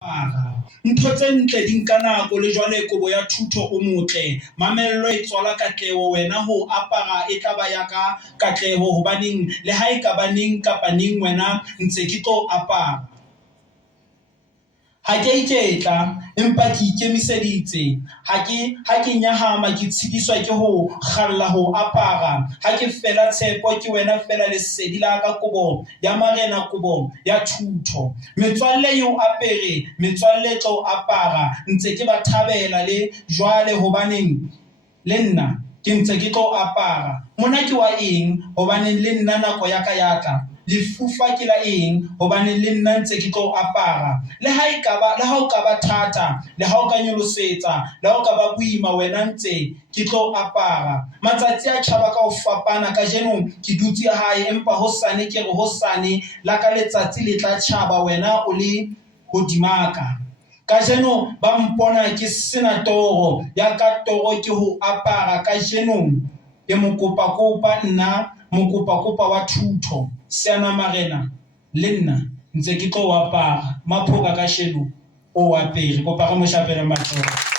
Ntho tse ntle di nka nako le jwale kobo ya thuto o motle. Mamello e tswala katleho, wena ho apara e tla ba ya ka katleho hobaneng le ha e ka ba neng kapa neng wena ntse ke tlo apara. Ha ke iketla empa ke ikemiseditse. Ha ke nyahama ke tshidiswa ke ho khalla ho apara. Ha ke fela tshepo ke wena fela lesedi la ka kobo ya marena, kobo ya thuto. Metswalle eo apere, metswalle tlo apara ntse ke ba thabela le jwale hobaneng Lenna ke ntse ke tlo apara. Mona ke wa eng hobaneng le nna nako ya ka ya tla. Lefufa ke la eng hobaneng le nna ntse ke tlo apara. Le ha o ka ba thata, le ha o ka nyolosetsa, le ha o ka ba boima, wena ntse ke tlo apara. Matsatsi a tjhaba ka ho fapana, kajeno ke dutse hae empa hosane ke re hosane la ka letsatsi le tla tjhaba, wena o le hodima ka. Kajeno ba mpona ke sena toro ya ka, toro ke ho apara. Kajeno ke mokopa nna mokopa wa thuto, seana marena Lenna ntse ke tlo apara. Maphoka kasheno o apere, kopa re mo shapele matsoho.